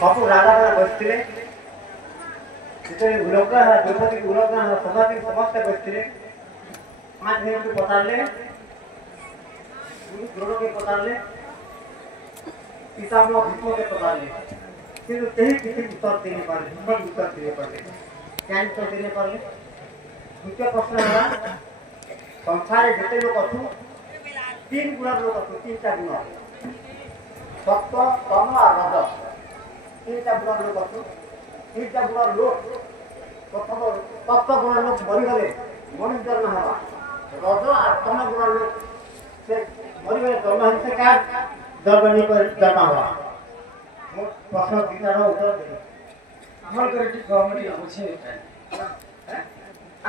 ସବୁ ରାଜା ବସିଥିଲେ ଯେତେବେଳେ ଉଲଗ୍ନ ହେଲା ଦ୍ରୌପଦୀ ଉଲଗ୍ନ ହେଲା ସଭାପତି ସମସ୍ତେ ବସିଥିଲେ 5 ମିନିଟ୍ ପଚାରିଲେ ଦ୍ରୋଣକେ ପଚାରିଲେ ପିତାମହ ଭୀଷ୍ମକେ ପଚାରିଲେ କିନ୍ତୁ କେହି କିଛି ଉତ୍ତର ଦେଇପାରିଲେ ଭୀଷ୍ମ ଉତ୍ତର ଦେଇପାରିଲେ କାହିଁ ଉତ୍ତର ଦେଇପାରିଲେ ଦ୍ୱିତୀୟ ପ୍ରଶ୍ନ ହେଲା ସଂସାରରେ ଯେତେ ଲୋକ ଅଛୁ 3 ଗୁଣର ଲୋକ ଅଛୁ 3ଟା ଗୁଣ सत्व तम और रज 3टा गुण लोक अच्छु 3टा गुण लोक प्रथम तत्व गुण लोक मरीगले मनुष्य जन्म हवा रज और तम गुण लोक से मरीगले जन्म हम से क्या जन्म नहीं पर जन्म हवा प्रश्न 2टार उत्तर दे हमर करे ठीक गवर्नमेंट बुझे नहीं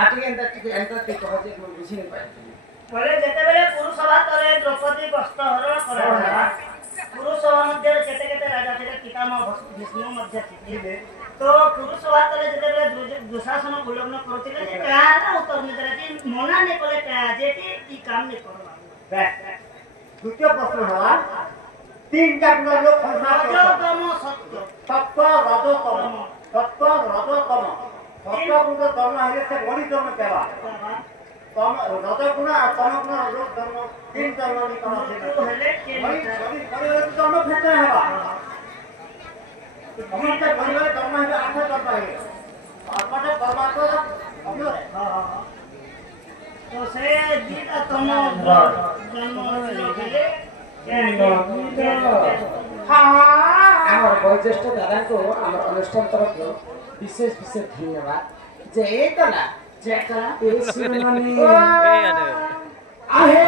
आटी एंता कहजे बुझे नहीं पाए बोले जेते बेले पुरुषसभा तले द्रौपदी वस्त्र हरण कराला पुरुषसभा मध्य केते केते राजा थे पितामह भीष्म मध्य थे तो पुरुषसभा तले जेते बेले दुशासन उल्लंघन करथिले जे काना उत्तर निदरा कि मना ने कोले का जे कि ई काम ने करबा द्वितीय प्रश्न हला 3टा गुण लोक संसार रजतम सत्य सत्व रजतम सत्व रजतम सत्व गुण जन्म हेले से मणि जन्म केला तम रज गुण और तम गुण लोक जन्म 3 जन्म नहीं करा तो हेले के मणि जन्म फेते हवा हम से परिवार जन्म है 8 जन्म है आत्मा परमात्मा हम हां तो से दीटा तम जन्म हेले আমার বয়োজ্যেষ্ঠ দাদাকে আমার অনুষ্ঠান তরফ বিশেষ বিশেষ ধন্যবাদ যে এইতলা आहे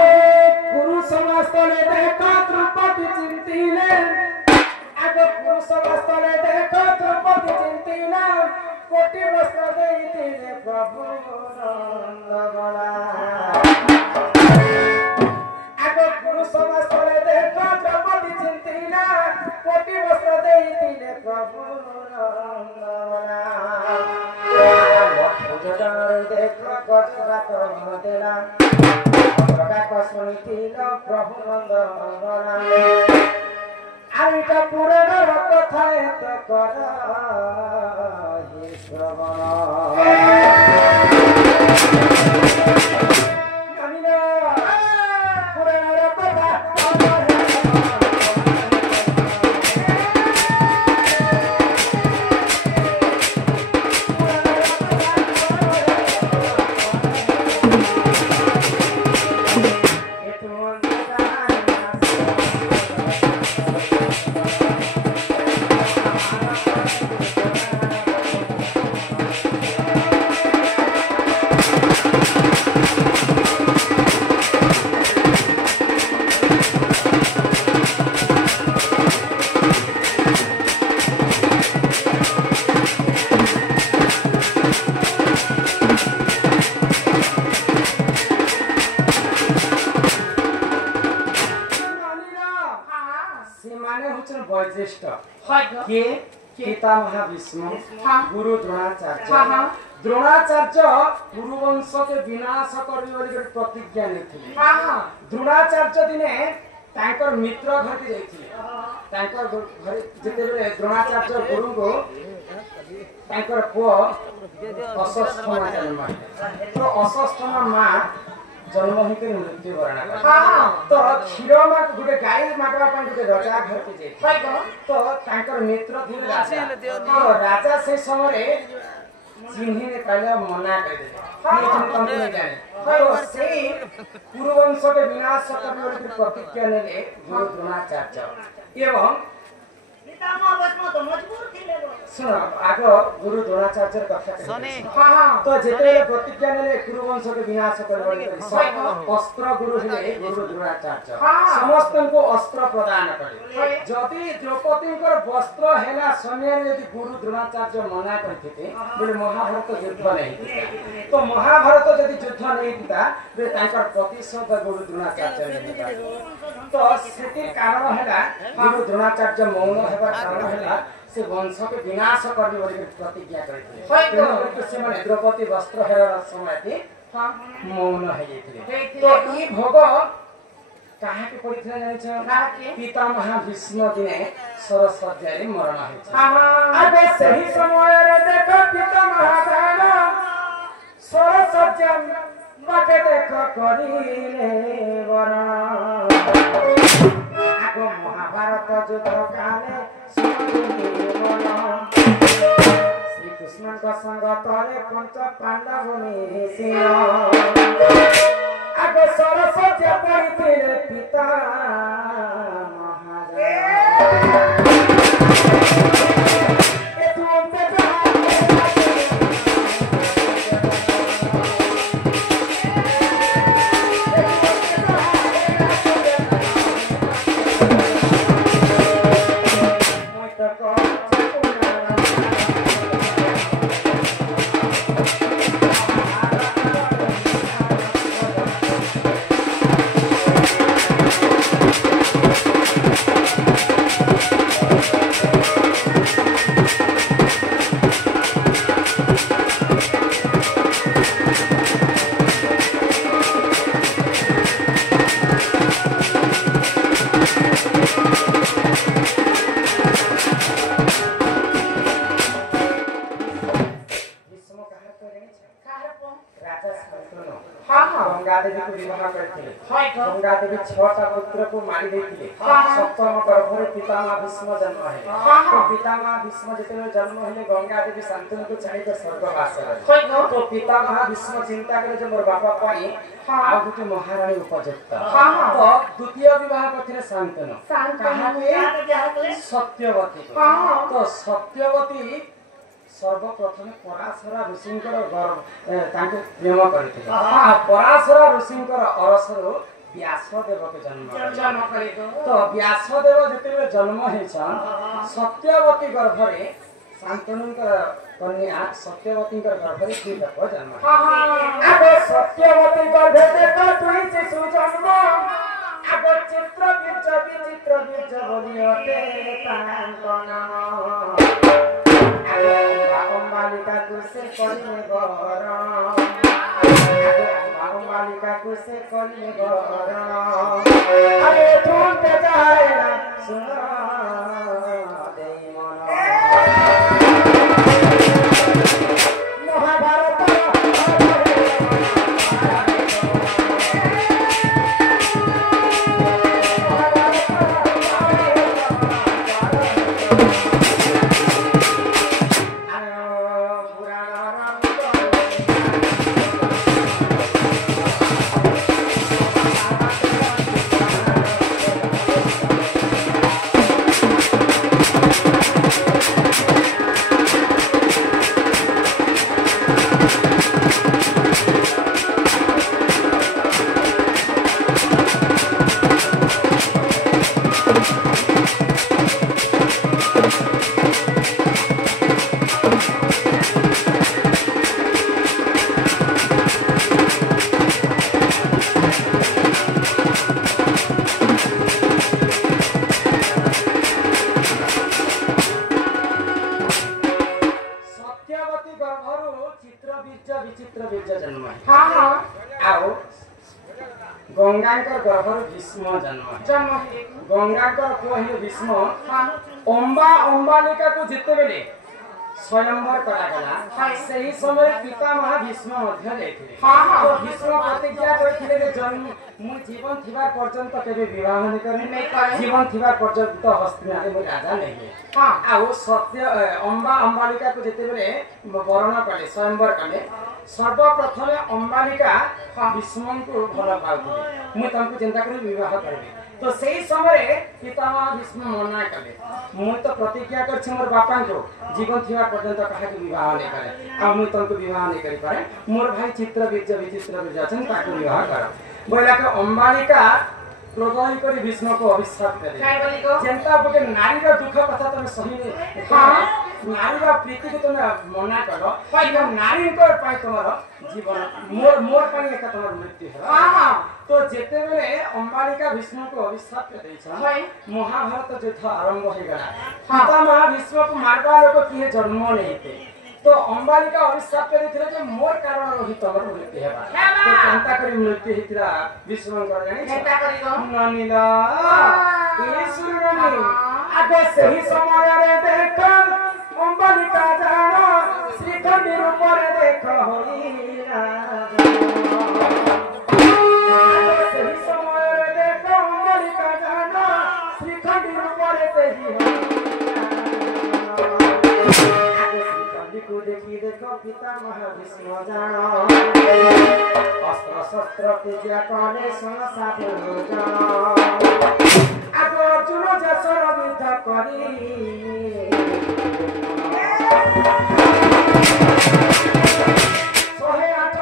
पुरुष समाजतले देखा द्रौपदी चिंतिले आगे पुरुष समाजतले देखा द्रौपदी चिंतिले कोटि वस्त्र देइतिले प्रभु नंदगला आगे पुरुष समाजतले देखा द्रौपदी चिंतिले कोटि वस्त्र देइतिले प्रभु नंदगला देखो गजरा तो देला प्रभु प्रभु नंदगला आईटा पुराण कथा एते कर श्रवण के पितामह भीष्म गुरु द्रोणाचार्य द्रोणाचार्य कुरुवंश के विनाश कर प्रतिज्ञा लेथिले द्रोणाचार्य दिने तांकर मित्र घर के जाइथिले तांकर घर जेते बेले द्रोणाचार्य गुरु को तांकर पो अशस्थमा जन्म तो अशस्थमा मां जन्म होकर मृत्यु वरण तो क्षीर गोटे गाय मागवा गोटे रजा घर के जाए तो तांकर मित्र थे राजा तो राजा से समय चिन्ह ने कहले मना कर दे तो से पूर्ववंश के विनाश करने प्रतिज्ञा ने गुरु द्रोणाचार्य एवं पितामह भीष्म तो मजबूर थिले सुनो आगो गुरु द्रोणाचार्य कथा तो जेते प्रतिज्ञा ने कुरुवंश के विनाश करबे अस्त्र गुरु हेले गुरु द्रोणाचार्य समस्त को अस्त्र प्रदान करे जदि द्रौपदी को वस्त्र हेला समय यदि गुरु द्रोणाचार्य मना करथिते बोले महाभारत युद्ध नहीं तो महाभारत यदि युद्ध नहीं थिता बे तांकर प्रतिशोध गुरु द्रोणाचार्य ने तो सेति कारण हेला गुरु द्रोणाचार्य मौन हेबा कारण हेला से वंश के विनाश करने वाली प्रतिज्ञा करते से माने द्रौपदी वस्त्र हेरार समय थी मौन है तो ई भोग कहाँ के पड़ीଥିଲା ଜାଣିଛ କାହାକେ? ପିତାମହ ଭୀଷ୍ମ ଦିନେ ସରସଜ୍ଜାରେ ମରଣ ହେଇଛି ହଁ ହଁ ଆବେ ସେହି ସମୟରେ ଦେଖ ପିତାମହ ଭାଗ ସରସଜ୍ଜା ବାକେ ଦେଖ କରିଲେ ବରଣ ଆଗ ମହାଭାରତ ଯୁଦ୍ଧ କାଳେ ଶୁଣିଲେ ମନ ଶ୍ରୀକୃଷ୍ଣଙ୍କ ସଙ୍ଗ ତଳେ ପଞ୍ଚ ପାଣ୍ଡବ ମିଶିଲ ଆଗ ସରସ୍ୱତୀ ପଡ଼ିଥିଲେ ପିତା गंगा देवी 6टा पुत्र को मारी देती सप्तम गर्भरे पितामह भीष्म जन्म है तो पितामह भीष्म जते जन्म हेले गंगा देवी शांतनु को छाड़ी के स्वर्गवास करे तो पितामह भीष्म चिंता करे जे मोर बापा पाई आ गुटे महारानी उपयुक्त तो द्वितीय विवाह करथिले शांतनु कहा के सत्यवती तो सत्यवती सर्वप्रथम पराशरा ऋषिंकर प्रेम करते पराशरा ऋषिंकर अरसरु व्यासदेव के जन्म तो व्यासदेव जिते जन्म होइछन सत्यवती गर्भरे शांतनुंकर कन्या सत्यवती गर्भरे श्रीदेव जन्म अब सत्यवती गर्भे देखो दुई शिशु जन्म अब चित्र बीज विचित्र बीज बोलियोते तांको नाम बालिका कुसे करिने गरण बालिका कुसे करिने गरण अरे ढूंढते जाए सुन देई मन महाभारत गंगाकर गर्भर भीष्म जन्म गंगाकर पुओ भीष्म अंबा अंबालिका को जिते बेले स्वयंवर करा गला सही समय पितामह भीष्म मध्य लेथिले तो भीष्म प्रतिज्ञा करथिले जे जन्म मु जीवन थिबा पर्यंत केबे विवाह नै करे जीवन थिबा पर्यंत हस्तिनारे मु राजा नै आ सत्य अंबा अंबालिका को जिते बेले वर्ण कले स्वयंवर कले सर्वप्रथम अंबालिका भीष्म को भल पाउथिले मु तंकु चिंता करी विवाह करबे तो सही समय पितामह भीष्म मना कले मु तो प्रतिज्ञा करछि मोर बापा को जीवन थिबा पर्यंत कहा के विवाह नै करे आ मु तंकु विवाह नै करि पारे मोर भाई चित्र बीज विचित्र बीज अछन ताकु विवाह कर बोला के अंबालिका क्रोधई करी भीष्म को अभिशाप करे जनता बके नारी रो दुख कथा तमे सही नारी रो प्रीति को तमे मना करो कि नारी को पाई तमर जीवन मोर मोर पानी एक तमर मृत्यु है तो जेते बेले अंबालिका भीष्म को अभिशाप दै छ महाभारत युद्ध आरंभ हो गला पितामह भीष्म को मारबा लोक किए जन्म नैते तो अंबालिका अभिशाप देथिले जे मोर कारण रही तमर मृत्यु हेबा तो चिंता करी मृत्यु हितला विश्वंकर जानि चिंता करी गो ननिला ई सुरनी आगे सही समय रे देख अंबालिका जानो श्रीखंडी रूप रे देख होइला आगे सही समय रे देख अंबालिका जानो श्रीखंडी रूप रे तेही को देखी देखो पितामह भीष्म जानो अस्त्र शस्त्र तेजा कने संसार जानो आगो अर्जुन जसर युद्ध करी सोहे आठ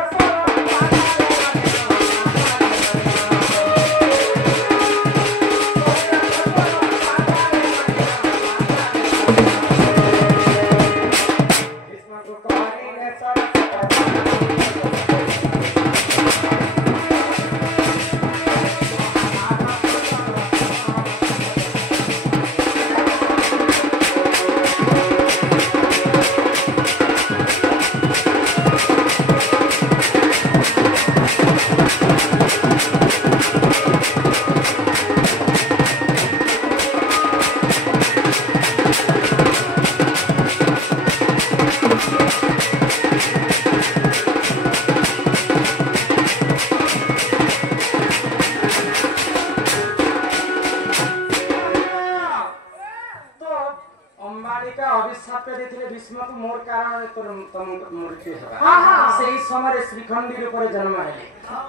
समय श्रीखंडी रूप जन्म है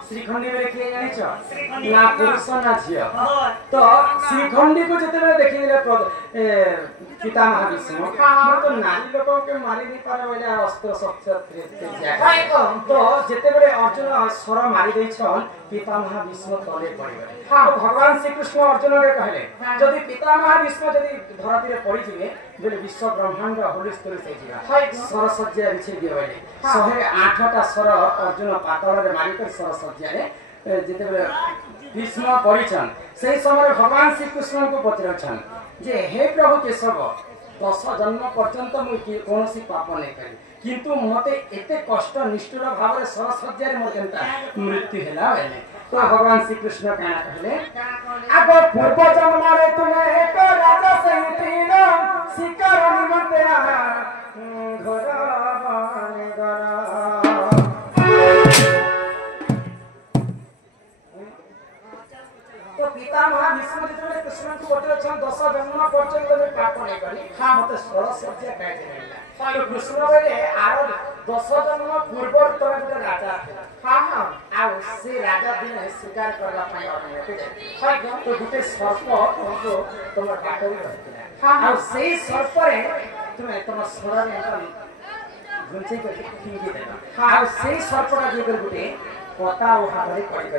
श्रीखंडी में किए जानिछ ना पुरुष ना झियो तो श्रीखंडी को जते देखिले पितामह भीष्म तो नारी लोगों के मारी नहीं पारे बोले अस्त्र शस्त्र तो जते बड़े अर्जुन स्वर मारी दै छन पितामह भीष्म तले पड़िबे तो भगवान श्री कृष्ण अर्जुन रे कहले यदि पितामह भीष्म यदि धरती रे पड़ी जिवे बोले विश्व ब्रह्मांड होलिस्तर से जिवा सरसज्जा बिछे दियो बोले 108टा स्वर अर्जुन पातल रे मारी कर सरसज्जा रे जते बड़े भीष्म पड़िछन सही समय भगवान श्री कृष्ण को पचरछन जे हे प्रभु केशव 10 जन्म पर्यंत मु कोनोसी पाप नै करी किंतु मते एते कष्ट निष्ठुर भाव रे सरसज्जा रे मोर केनता मृत्यु हेला बेले तो भगवान श्री कृष्ण क्या कहले आगो पूर्व जन्म रे तुमे एक राजा सहित शिकार निमंते घर बने गरा तो पितामह भीष्म जते कृष्ण को बोले छन 10 जन्म पर्यंत में पाप नै करी मते सरसज्जा काहे देला तो कृष्ण बोले आरो 10 जन्म पूर्व तोरा गोटे राजा हां हां आउ से राजा दिन शिकार करला पई अनुमति दे तो गोटे सर्प तुमको तमर बाटो रहतिला हां आउ से सर्प रे तुमे तम स्वर रे घुंचे के खिंगी देना आउ से सर्प रा जे गोटे पता ओ हाबरे पड़ी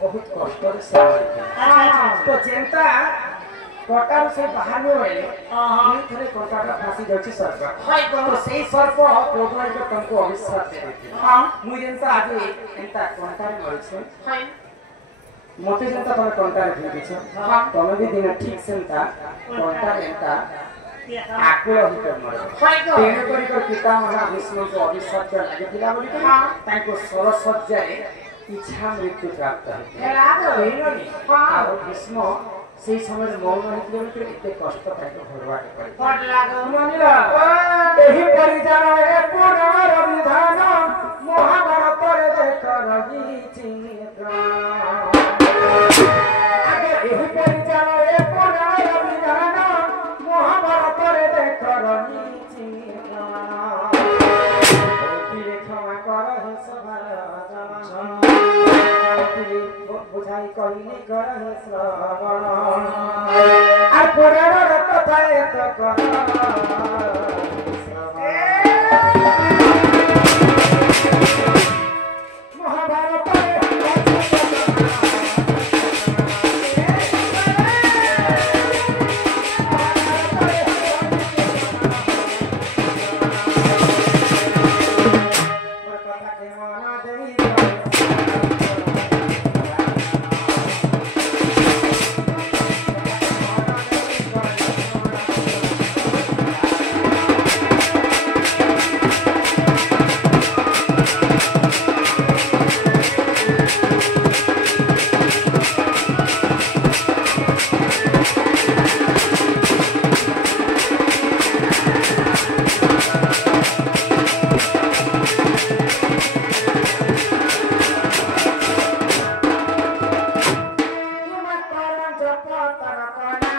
बहुत कष्ट रे से तो जेंता कटार से बाहर में होले ये थरे कटाटा फांसी जाउची सर्प तो सेही सर्प भगवान के तुमको अभिशाप दे देती हां मु जेंता आज एंता कंटारे मरछे हां मते जेंता तमे कंटारे फिर छ हां तमे भी दिन ठीक सेंता कंटारे एंता आकुल हित मर तेन करी कर पितामह भीष्म को अभिशाप के लागे पिला बोली हां ताको सरसज्जा रे इच्छा मृत्यु प्राप्त है हां भीष्म से समय मौन होइले एते कष्ट ताके भरवाटे पड़े पड़ लागो मानिला एही परिजान ए पुरार विधान महाभारत रे देख रही चित्र आगे एही परिजान ए पुरार विधान महाभारत रे देख रही चित्र ओती क्षमा कर हे सभा जमा बुझाई कहिनी कर श्रवण আর পুরাণের কথা এত কর